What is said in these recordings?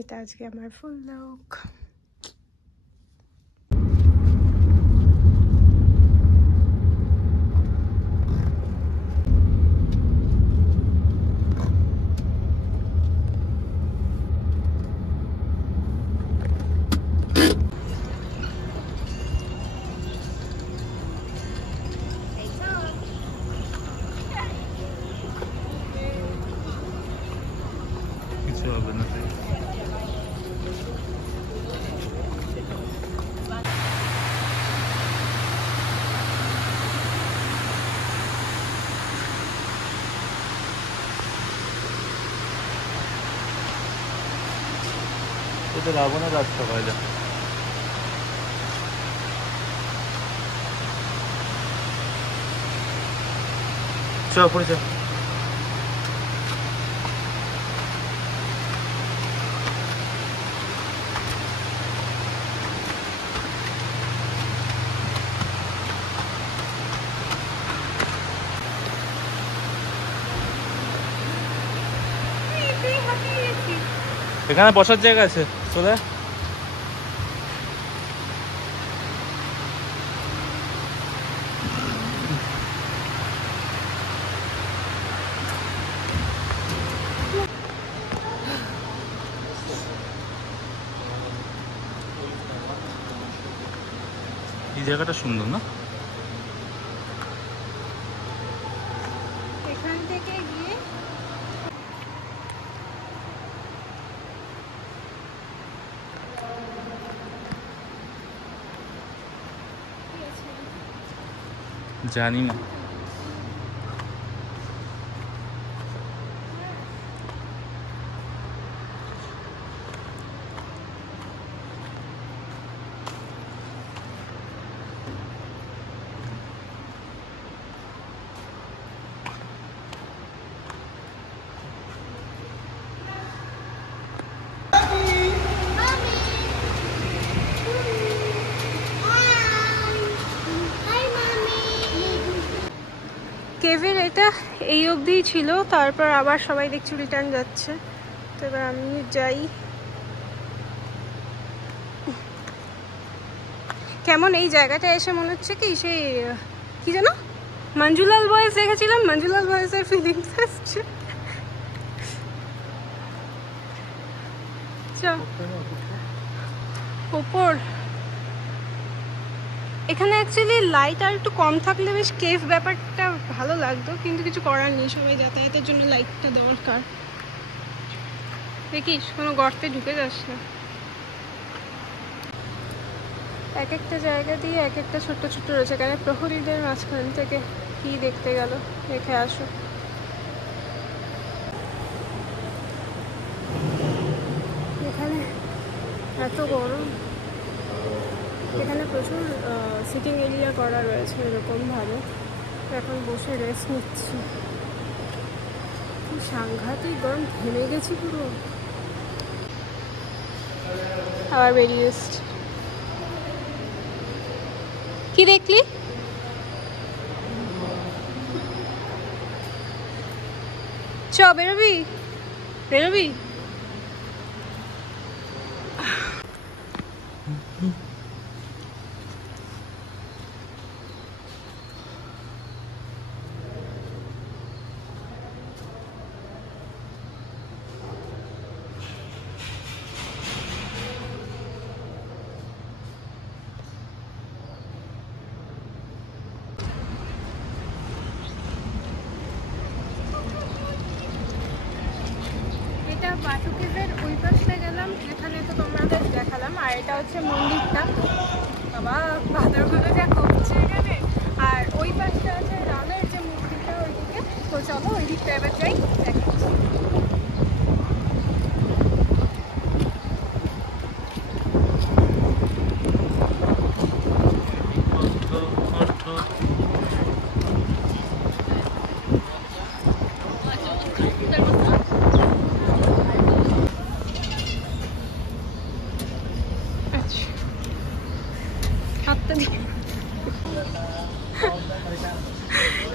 এটা আজকে আমার ফুল লুক। এটা রাবণের রাস্তা বাইরে। চল পড়ে যা। এখানে বসার জায়গা আছে চলে। এই জায়গাটা সুন্দর না? এখান থেকে গিয়ে জানি না। কেভের এটা এই অবধিই ছিল, তারপর আবার সবাই দেখছি রিটার্ন যাচ্ছে। তো এবার আমি যাই। কেমন এই জায়গাটা এসে মনে হচ্ছে কি সেই কি যেন মঞ্জুলাল বয়েস দেখেছিলাম, মঞ্জুলাল বয়েসের ফিলিংস আসছে। ওপর এখানে অ্যাকচুয়ালি লাইট আর একটু কম থাকলে বেশ কেভ ব্যাপারটা ভালো লাগতো, কিন্তু কিছু করার নেই, সবাই যাতায়াতের জন্য লাইটটা দরকার। দেখিস কোনো গর্তে ঢুকে যাস না। এক একটা জায়গা দিয়ে এক একটা ছোট্ট ছোট্ট রয়েছে। এখানে প্রহরীদের মাঝখান থেকে কি দেখতে গেল, দেখে আসো। এখানে এত গরম, এখানে প্রচুর সিটিং এরিয়া করা রয়েছে এরকমভাবে। এখন বসে রেস্ট নিচ্ছি। কি সাংঘাতিক গরম, ঘেমে গেছি পুরো। আবার বেরিয়ে এসছি। কি দেখলি? চ বেরোবি বেরোবি। বাটু কেভের ওই পাশে গেলাম, এখানে তো তোমাদের দেখালাম। আর এটা হচ্ছে মন্দিরটা। বাবা বাঁদরগুলো যা করছে এখানে। আর ওই পাশটা আছে রামের যে মূর্তিটা, ওইদিকে। তো চলো ওই দিকটা এবার যাই, দেখাচ্ছি।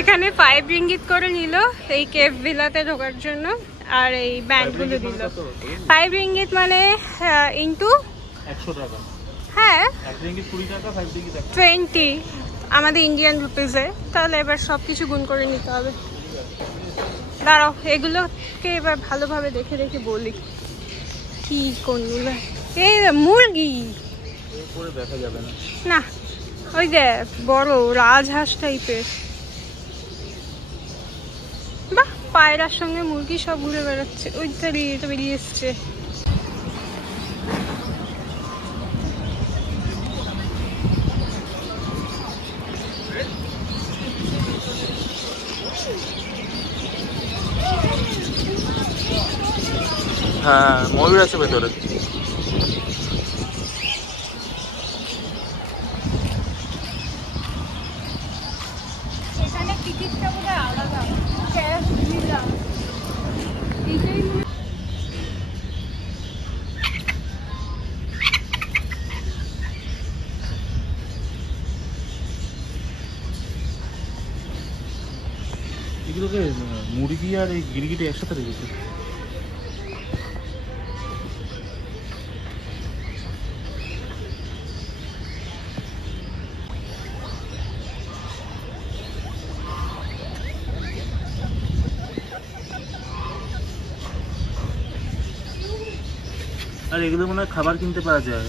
এখানে 5 রিঙ্গিত করে নিল এই কেভ ভিলাতে ঢোকার জন্য। আর এই ব্যান্ডগুলো দিল 5 রিঙ্গিত মানে ইন্টু 100 টাকা। হ্যাঁ 1 রিঙ্গিত 20 টাকা, 5 রিঙ্গিত 20 আমাদের ইন্ডিয়ান রুপিসে। তাহলে এবার সব কিছু গুণ করে নিতে হবে। দাঁড়াও, এগুলোকে এবার ভালোভাবে দেখে দেখে বলি কি কোনগুলো। এই মুরগি করে দেখা যাবে না। না, ওই যে বড় রাজহাঁস টাইপের। বাহ, পায়রার সঙ্গে মুরগি সব ঘুরে বেড়াচ্ছে। ওই তো বেরিয়ে এসছে। হ্যাঁ, ময়ূর আছে ভেতরে। এখানে টিকিটটা বোধহয় আলাদা, ক্যাশ দিলাম। এগুলোকে মুরগি আর এই গিরগিটি একসাথে রেখেছে। আর এগুলো মনে হয় খাবার কিনতে পাওয়া যায়।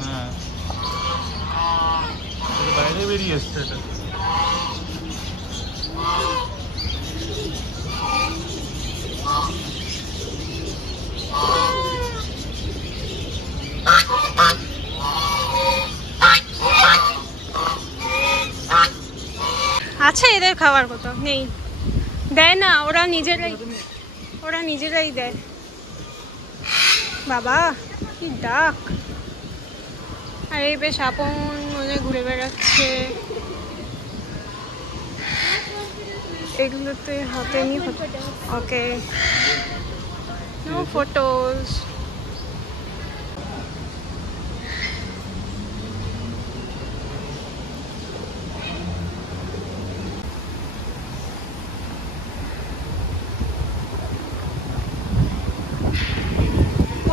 হ্যাঁ, বাইরে বেরিয়ে এসছে এটা। আছে এদের খাবার কথা নেই, দেয় না, ওরা নিজেরাই দেয়। বাবা কি ডাক! আর এই বেশ আপন মনে ঘুরে বেড়াচ্ছে। এগুলোতে হাতে নি। ওকে, নো ফটোজ।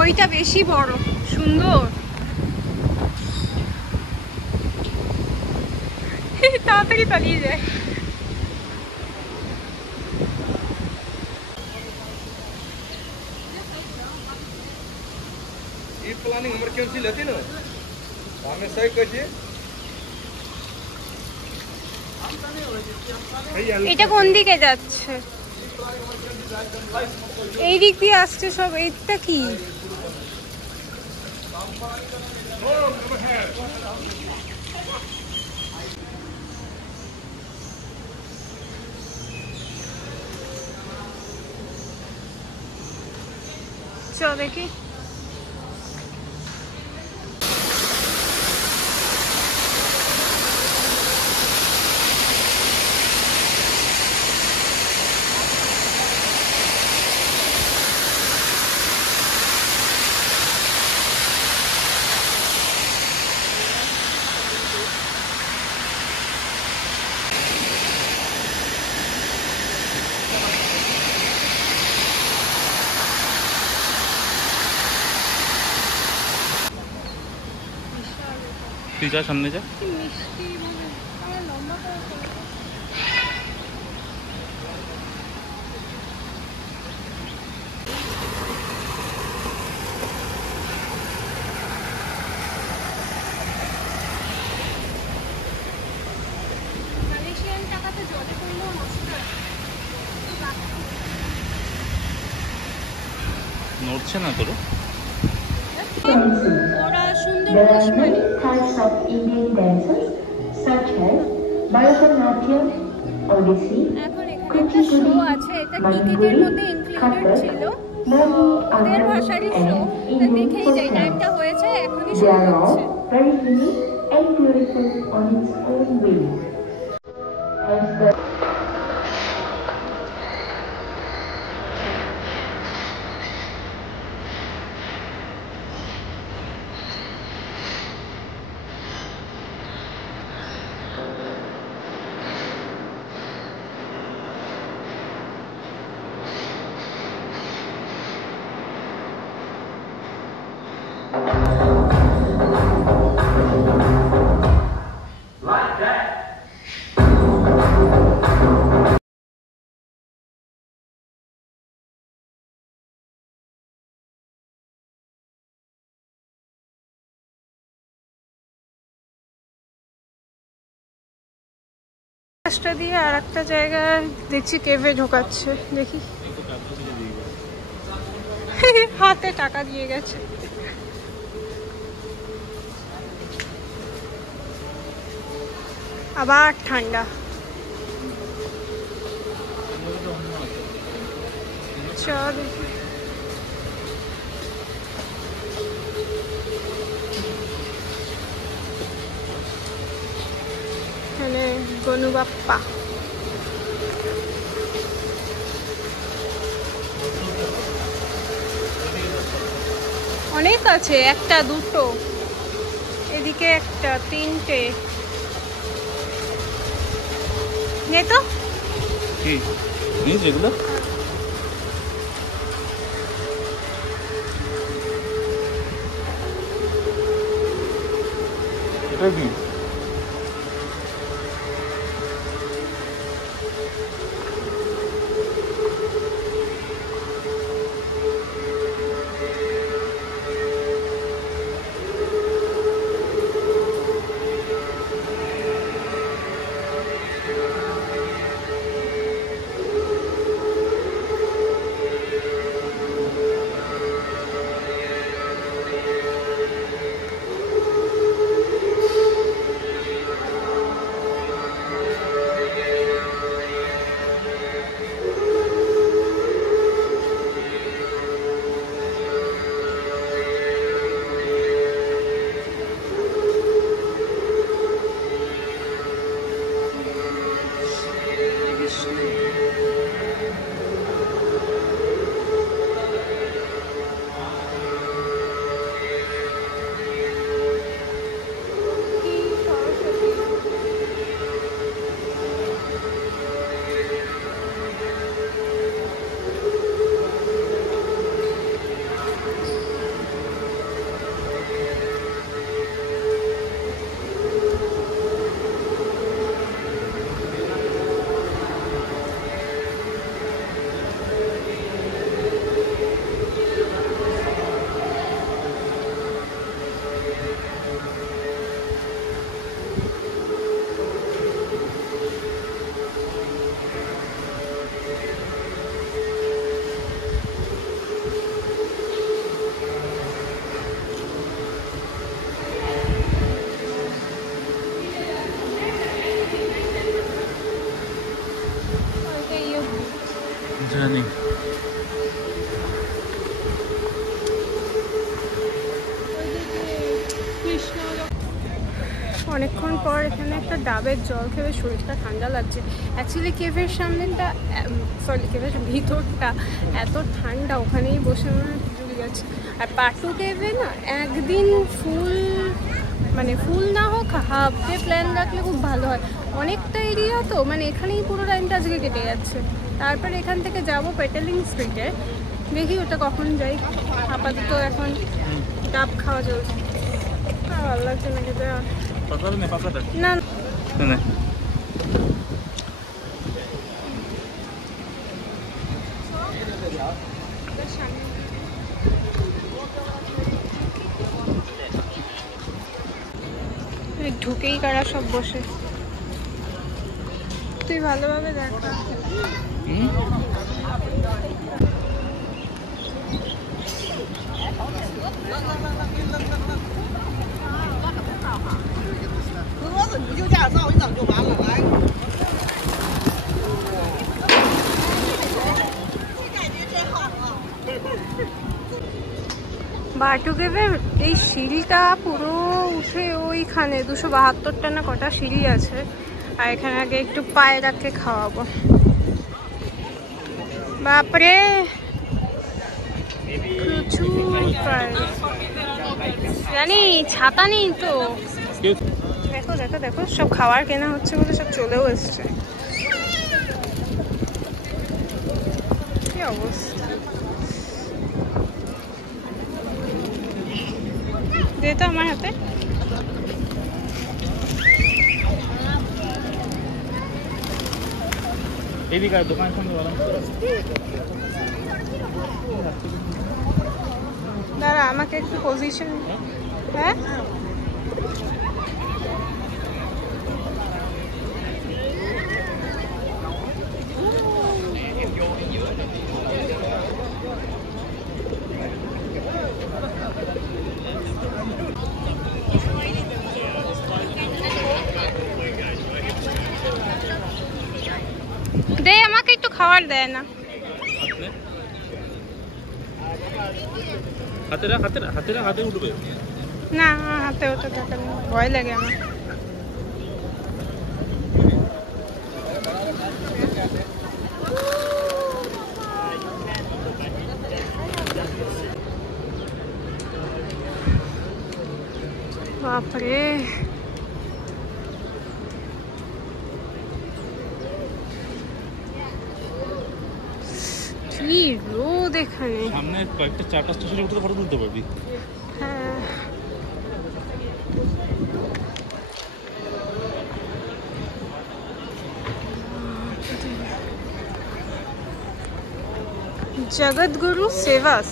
ওইটা বেশি বড়, সুন্দর। তাড়াতাড়ি পালিয়ে যায়। ये प्लानिंग इमरजेंसी लेती ना हमें सही कहिए। এটা কোন দিকে যাচ্ছে? এই দিক দিয়ে আসছে সব। এটা কি? চল দেখি। তুই যা সামনে যা। কি মিষ্টি, মানে আমার লম্বা করে করে। মালয়েশিয়ান টাকাতে জলে করলেও নষ্ট হয়। নড়ছে না তোর? ওরা সুন্দর There পোষ are মানে। many types of Indian dances such as Bharatanatyam, Odissi, এখন এখানে একটা শো Kuchipudi, আছে, এটা টিকিটের মধ্যে ইনক্লুডেড Kathak, ছিল। Mani, ওদের Anand, ভাষারই শো, and তা Indian দেখেই folk যাই, dance. টাইমটা হয়েছে এখনই They শুরু are হচ্ছে। all very unique and beautiful on its own way. As the রাস্তা দিয়ে আর একটা জায়গায় দেখছি কেভে ঢোকাচ্ছে, দেখি। হাতে টাকা দিয়ে গেছে। আবার ঠান্ডা। চল দেখি। এখানে গনু বাপ্পা। অনেক আছে, একটা দুটো, এদিকে একটা, তিনটে। নে তো কি নিস এগুলো? এটা কি? জানি অনেকক্ষণ পর এখানে একটা ডাবের জল খেয়ে শরীরটা ঠান্ডা লাগছে। অ্যাকচুয়ালি কেভের সামনেটা, সরি কেভের ভিতরটা এত ঠান্ডা, ওখানেই বসে আমার জুড়ে গেছে। আর পাটু কেভে না একদিন ফুল, মানে ফুল না হোক হাফ ডে প্ল্যান রাখলে খুব ভালো হয়। অনেকটা এরিয়া তো, মানে এখানেই পুরো টাইমটা আজকে কেটে যাচ্ছে। তারপরে এখান থেকে যাব পেটালিং স্ট্রিটে, দেখি ওটা কখন যাই। আপাতত এখন ডাব খাওয়া চলছে। ভালো লাগছে না খেতে। পাকাটা নে, পাকাটা না নে। ঢুকেই কারা সব বসে। তুই ভালোভাবে দেখা। বাটু কেভের এই সিঁড়িটা পুরো উঠে ওইখানে 272টা না কটা সিঁড়ি আছে। আর এখানে আগে একটু পায়রাকে খাওয়াবো। বাপরে প্রচুর পায়রা, জানি ছাতা নেই তো। দেখো দেখো দেখো, সব খাবার কেনা হচ্ছে বলে সব চলেও এসছে। কি অবস্থা, দে তো আমার হাতে। এদিকে দোকানের সঙ্গে দাঁড়া, আমাকে একটু পজিশন। হ্যাঁ দে, আমাকে একটু খাবার দেয় না। হাতে উঠবে না, হাতে ওটা টাকা নেই, ভয় লাগে আমার। বাপরে কি রোদ এখানে। সামনে কয়েকটা 4টা স্টেশনে উঠে ফটো তুলতে পারবি। হ্যাঁ, জগৎগুরু সেবাস।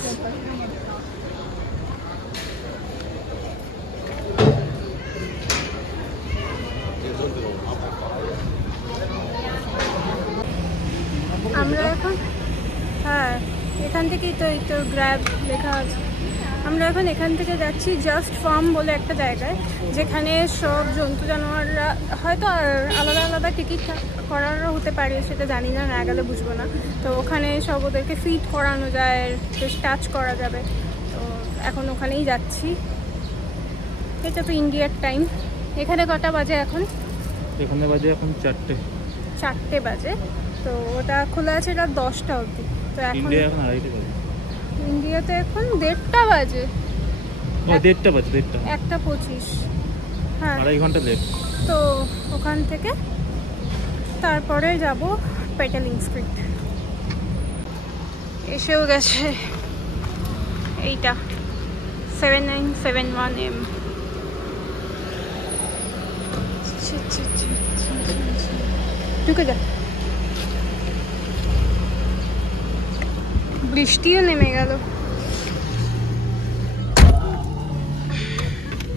আমরা এখন, হ্যাঁ এখান থেকেই তো, এই তো গ্র্যাব লেখা আছে। আমরা এখন এখান থেকে যাচ্ছি জাস্ট ফার্ম বলে একটা জায়গায়, যেখানে সব জন্তু জানোয়াররা হয়তো আলাদা আলাদা টিকিট করারও হতে পারে, সেটা জানি না, না গেলে বুঝবো না। তো ওখানে সব ওদেরকে ফিড করানো যায়, বেশ টাচ করা যাবে। তো এখন ওখানেই যাচ্ছি। এটা তো ইন্ডিয়ার টাইম। এখানে কটা বাজে এখন? এখানে বাজে এখন 4টে বাজে। তো ওটা খোলা আছে রাত 10টা অবধি। তো এখন ইন্ডিয়াতে এখন 1:30 বাজে। 1:30 বাজে, 1:25। হ্যাঁ, 2.5 ঘন্টা লেট। তো ওখান থেকে তারপরে যাব পেটালিং স্ট্রিট। এসেও গেছে এইটা 7971M। ঢুকে যা। বৃষ্টিও নেমে গেল।